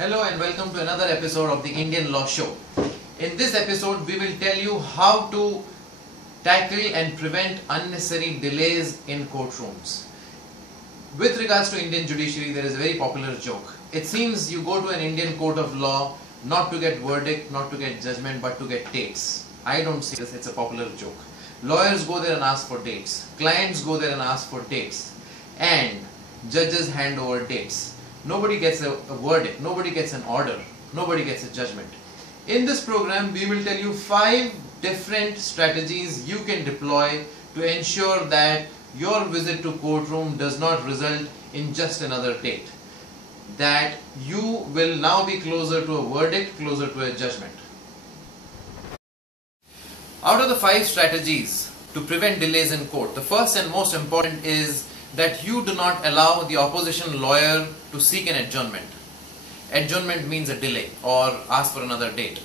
Hello and welcome to another episode of the Indian Law Show. In this episode, we will tell you how to tackle and prevent unnecessary delays in courtrooms. With regards to Indian judiciary, there is a very popular joke. It seems you go to an Indian court of law not to get verdict, not to get judgment, but to get dates. I don't see this, it's a popular joke. Lawyers go there and ask for dates. Clients go there and ask for dates. And judges hand over dates. Nobody gets a verdict, nobody gets an order, nobody gets a judgment. In this program, we will tell you 5 different strategies you can deploy to ensure that your visit to courtroom does not result in just another date. That you will now be closer to a verdict, closer to a judgment. Out of the 5 strategies to prevent delays in court, the first and most important is that you do not allow the opposition lawyer to seek an adjournment. Adjournment means a delay or ask for another date.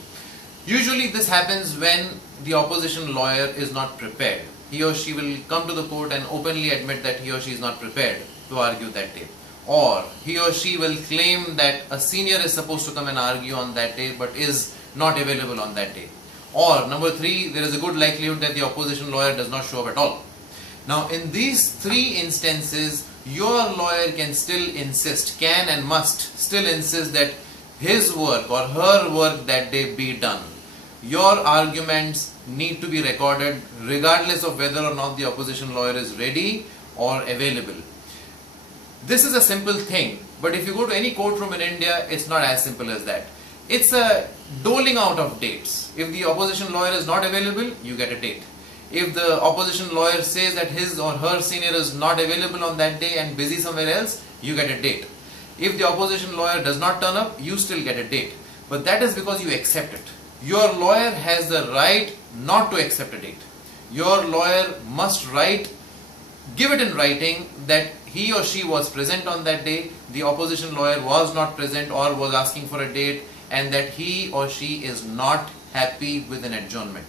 Usually this happens when the opposition lawyer is not prepared. He or she will come to the court and openly admit that he or she is not prepared to argue that day. Or he or she will claim that a senior is supposed to come and argue on that day but is not available on that day. Or number 3, there is a good likelihood that the opposition lawyer does not show up at all. Now in these 3 instances, your lawyer can still insist, can and must still insist that his work or her work that day be done. Your arguments need to be recorded regardless of whether or not the opposition lawyer is ready or available. This is a simple thing, but if you go to any courtroom in India, it's not as simple as that. It's a doling out of dates. If the opposition lawyer is not available, you get a date. If the opposition lawyer says that his or her senior is not available on that day and busy somewhere else, you get a date. If the opposition lawyer does not turn up, you still get a date. But that is because you accept it. Your lawyer has the right not to accept a date. Your lawyer must give it in writing that he or she was present on that day, the opposition lawyer was not present or was asking for a date, and that he or she is not happy with an adjournment.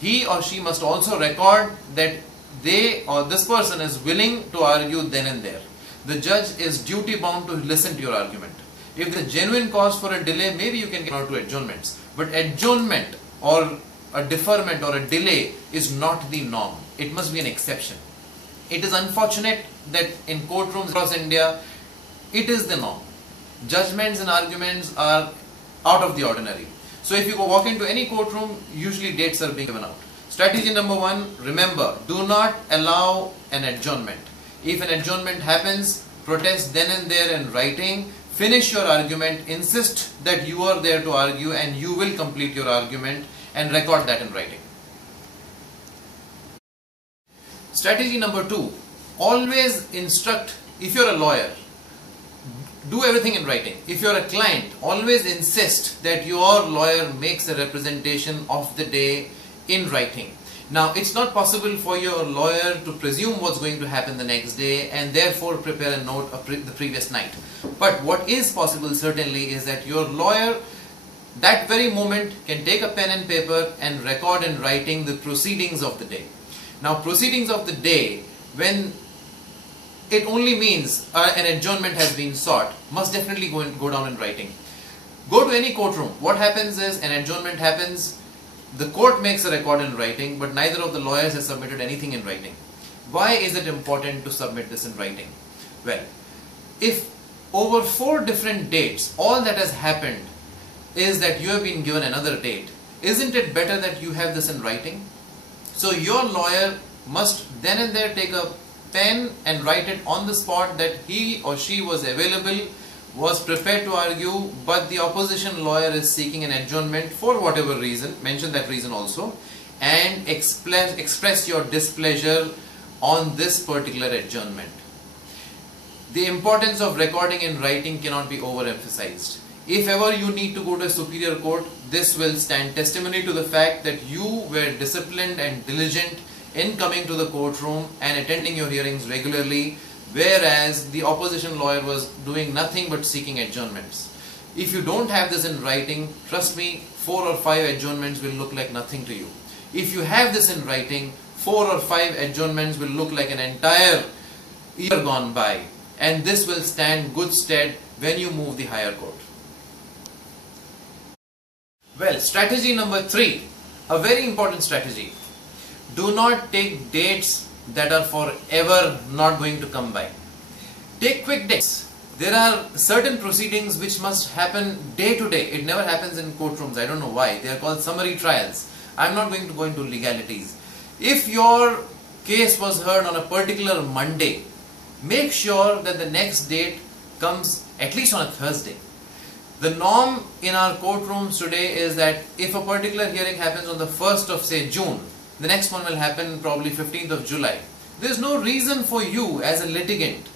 He or she must also record that they or this person is willing to argue then and there. The judge is duty bound to listen to your argument. If the genuine cause for a delay, maybe you can get out to adjournments. But adjournment or a deferment or a delay is not the norm. It must be an exception. It is unfortunate that in courtrooms across India, it is the norm. Judgments and arguments are out of the ordinary. So if you walk into any courtroom, usually dates are being given out. Strategy number 1, remember, do not allow an adjournment. If an adjournment happens, protest then and there in writing, finish your argument, insist that you are there to argue and you will complete your argument and record that in writing. Strategy number 2, always instruct, if you're a lawyer, do everything in writing. If you're a client, always insist that your lawyer makes a representation of the day in writing. Now, it's not possible for your lawyer to presume what's going to happen the next day and therefore prepare a note of the previous night. But what is possible certainly is that your lawyer, that very moment, can take a pen and paper and record in writing the proceedings of the day. Now, proceedings of the day, when it only means an adjournment has been sought, must definitely go down in writing. Go to any courtroom. What happens is an adjournment happens, the court makes a record in writing, but neither of the lawyers has submitted anything in writing. Why is it important to submit this in writing? Well, if over 4 different dates, all that has happened is that you have been given another date, isn't it better that you have this in writing? So your lawyer must then and there take a pen and write it on the spot that he or she was available, was prepared to argue, but the opposition lawyer is seeking an adjournment for whatever reason, mention that reason also, and express your displeasure on this particular adjournment. The importance of recording in writing cannot be overemphasized. If ever you need to go to a superior court, this will stand testimony to the fact that you were disciplined and diligent in coming to the courtroom and attending your hearings regularly, whereas the opposition lawyer was doing nothing but seeking adjournments. If you don't have this in writing, trust me, 4 or 5 adjournments will look like nothing to you. If you have this in writing, 4 or 5 adjournments will look like an entire year gone by, and this will stand good stead when you move the higher court. Well, strategy number 3, a very important strategy. Do not take dates that are forever not going to come by. Take quick dates. There are certain proceedings which must happen day to day. It never happens in courtrooms. I don't know why. They are called summary trials. I'm not going to go into legalities. If your case was heard on a particular Monday, make sure that the next date comes at least on a Thursday. The norm in our courtrooms today is that if a particular hearing happens on the 1st of say June, the next one will happen probably 15th of July. There is no reason for you as a litigant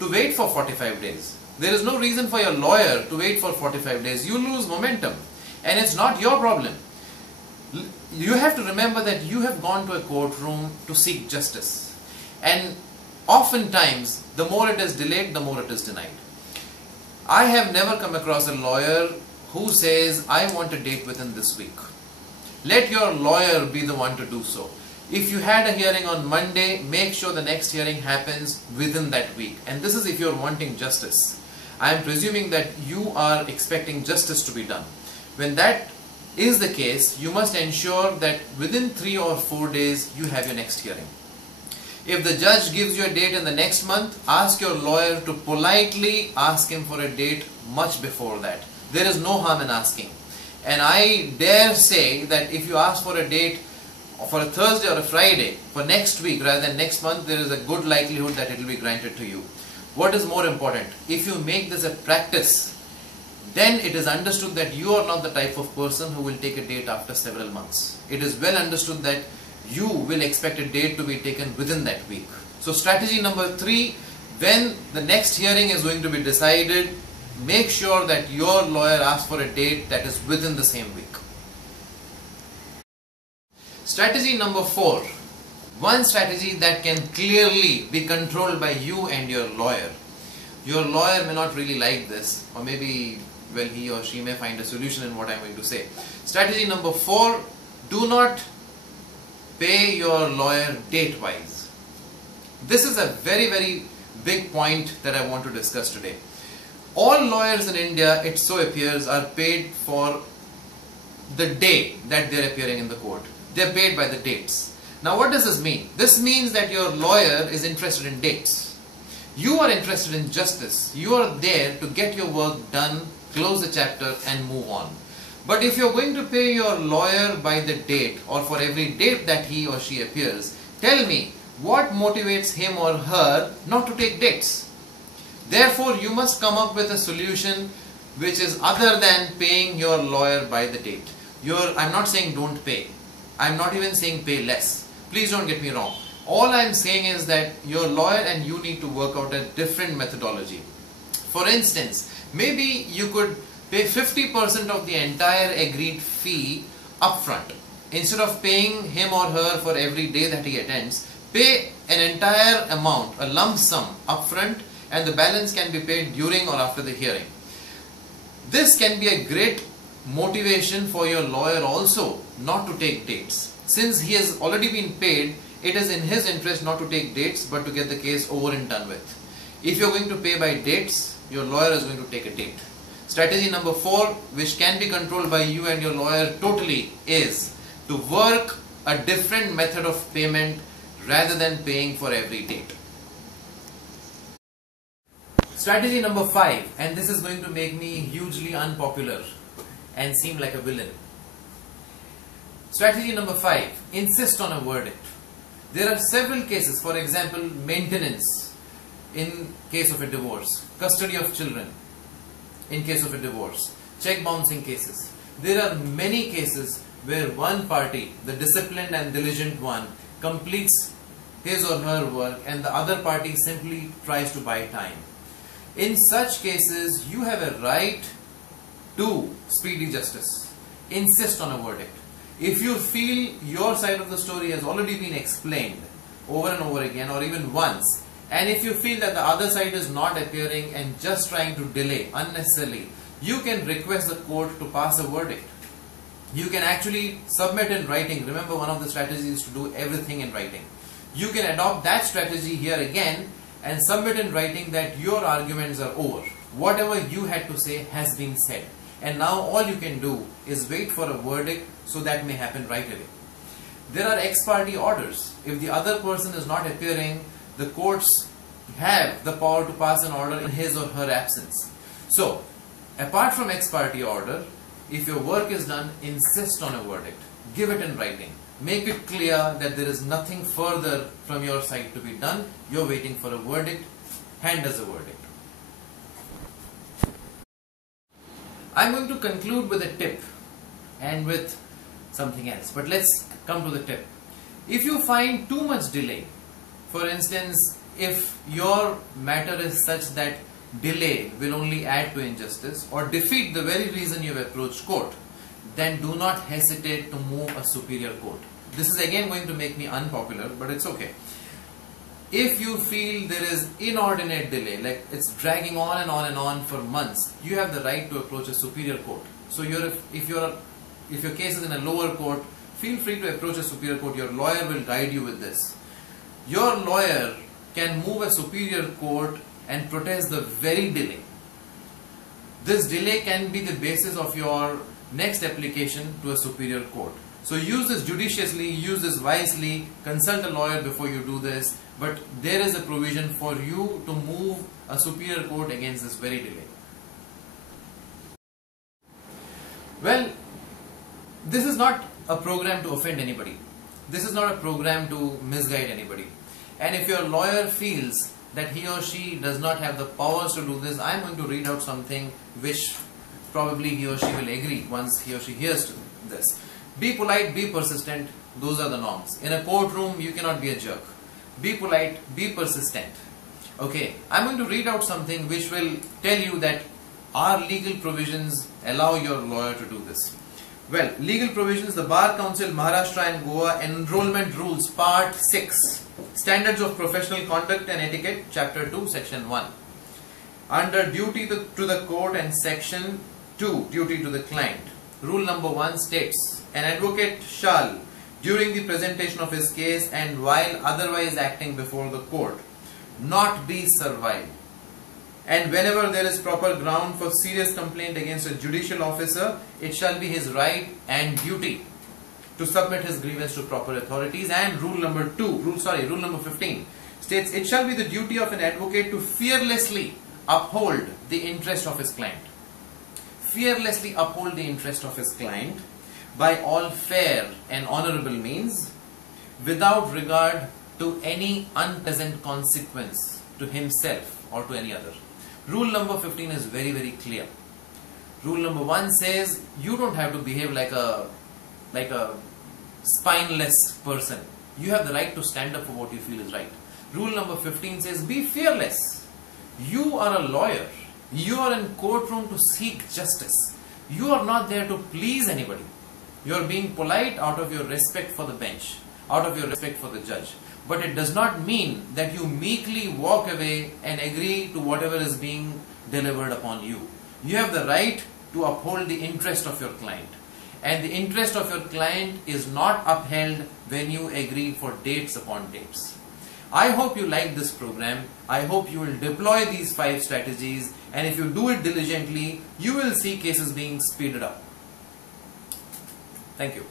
to wait for 45 days. There is no reason for your lawyer to wait for 45 days. You lose momentum and it's not your problem. You have to remember that you have gone to a courtroom to seek justice, and oftentimes the more it is delayed, the more it is denied. I have never come across a lawyer who says, I want a date within this week. Let your lawyer be the one to do so. If you had a hearing on Monday, make sure the next hearing happens within that week. And this is if you are wanting justice. I am presuming that you are expecting justice to be done. When that is the case, you must ensure that within 3 or 4 days you have your next hearing. If the judge gives you a date in the next month, ask your lawyer to politely ask him for a date much before that. There is no harm in asking. And I dare say that if you ask for a date for a Thursday or a Friday for next week rather than next month, there is a good likelihood that it will be granted to you. What is more important? If you make this a practice, then it is understood that you are not the type of person who will take a date after several months. It is well understood that you will expect a date to be taken within that week. So strategy number 3, when the next hearing is going to be decided, make sure that your lawyer asks for a date that is within the same week. Strategy number 4, one strategy that can clearly be controlled by you and your lawyer. Your lawyer may not really like this, or maybe, well, he or she may find a solution in what I am going to say. Strategy number 4, do not pay your lawyer date-wise. This is a very, very big point that I want to discuss today. All lawyers in India, it so appears, are paid for the day that they are appearing in the court. They are paid by the dates. Now what does this mean? This means that your lawyer is interested in dates. You are interested in justice. You are there to get your work done, close the chapter and move on. But if you are going to pay your lawyer by the date or for every date that he or she appears, tell me what motivates him or her not to take dates. Therefore, you must come up with a solution which is other than paying your lawyer by the date. I'm not saying don't pay. I'm not even saying pay less. Please don't get me wrong. All I'm saying is that your lawyer and you need to work out a different methodology. For instance, maybe you could pay 50% of the entire agreed fee upfront. Instead of paying him or her for every day that he attends, pay an entire amount, a lump sum upfront, and the balance can be paid during or after the hearing. This can be a great motivation for your lawyer also not to take dates. Since he has already been paid, it is in his interest not to take dates but to get the case over and done with. If you are going to pay by dates, your lawyer is going to take a date. Strategy number 4, which can be controlled by you and your lawyer totally, is to work a different method of payment rather than paying for every date. Strategy number 5, and this is going to make me hugely unpopular and seem like a villain. Strategy number 5, insist on a verdict. There are several cases, for example, maintenance in case of a divorce, custody of children in case of a divorce, check bouncing cases. There are many cases where one party, the disciplined and diligent one, completes his or her work and the other party simply tries to buy time. In such cases, you have a right to speedy justice. Insist on a verdict. If you feel your side of the story has already been explained over and over again or even once, and if you feel that the other side is not appearing and just trying to delay unnecessarily, you can request the court to pass a verdict. You can actually submit in writing. Remember, one of the strategies is to do everything in writing. You can adopt that strategy here again and submit in writing that your arguments are over. Whatever you had to say has been said. and now all you can do is wait for a verdict, so that may happen right away. There are ex parte orders. If the other person is not appearing, the courts have the power to pass an order in his or her absence. So, apart from ex parte order, if your work is done, insist on a verdict. Give it in writing. Make it clear that there is nothing further from your side to be done. You're waiting for a verdict. Hand us a verdict. I'm going to conclude with a tip and with something else. But let's come to the tip. If you find too much delay, for instance, if your matter is such that delay will only add to injustice or defeat the very reason you have approached court, then do not hesitate to move a superior court. This is again going to make me unpopular, but it's okay. If you feel there is inordinate delay, like it's dragging on and on and on for months, you have the right to approach a superior court. So if your case is in a lower court, feel free to approach a superior court. Your lawyer will guide you with this. Your lawyer can move a superior court and protest the very delay. This delay can be the basis of your next application to a superior court. So use this judiciously, use this wisely, consult a lawyer before you do this, but there is a provision for you to move a superior court against this very delay. Well, this is not a program to offend anybody. This is not a program to misguide anybody. And if your lawyer feels that he or she does not have the powers to do this, I am going to read out something which probably he or she will agree once he or she hears this. Be polite, be persistent, those are the norms. In a courtroom, you cannot be a jerk. Be polite, be persistent. Okay, I'm going to read out something which will tell you that our legal provisions allow your lawyer to do this. Well, legal provisions, the Bar Council, Maharashtra and Goa, Enrollment Rules, Part 6, Standards of Professional Conduct and Etiquette, Chapter 2, Section 1. Under duty to the court and Section 2, duty to the client. Rule number 1 states, an advocate shall, during the presentation of his case and while otherwise acting before the court, not be servile. And whenever there is proper ground for serious complaint against a judicial officer, it shall be his right and duty to submit his grievance to proper authorities. And rule number 15 states, it shall be the duty of an advocate to fearlessly uphold the interest of his client. Fearlessly uphold the interest of his client by all fair and honorable means, without regard to any unpleasant consequence to himself or to any other. Rule number 15 is very, very clear. Rule number 1 says you don't have to behave like a spineless person. You have the right to stand up for what you feel is right. Rule number 15 says be fearless. You are a lawyer. You are in courtroom to seek justice. You are not there to please anybody. You are being polite out of your respect for the bench, out of your respect for the judge. But it does not mean that you meekly walk away and agree to whatever is being delivered upon you. You have the right to uphold the interest of your client. And the interest of your client is not upheld when you agree for dates upon dates. I hope you like this program. I hope you will deploy these 5 strategies, and if you do it diligently, you will see cases being speeded up. Thank you.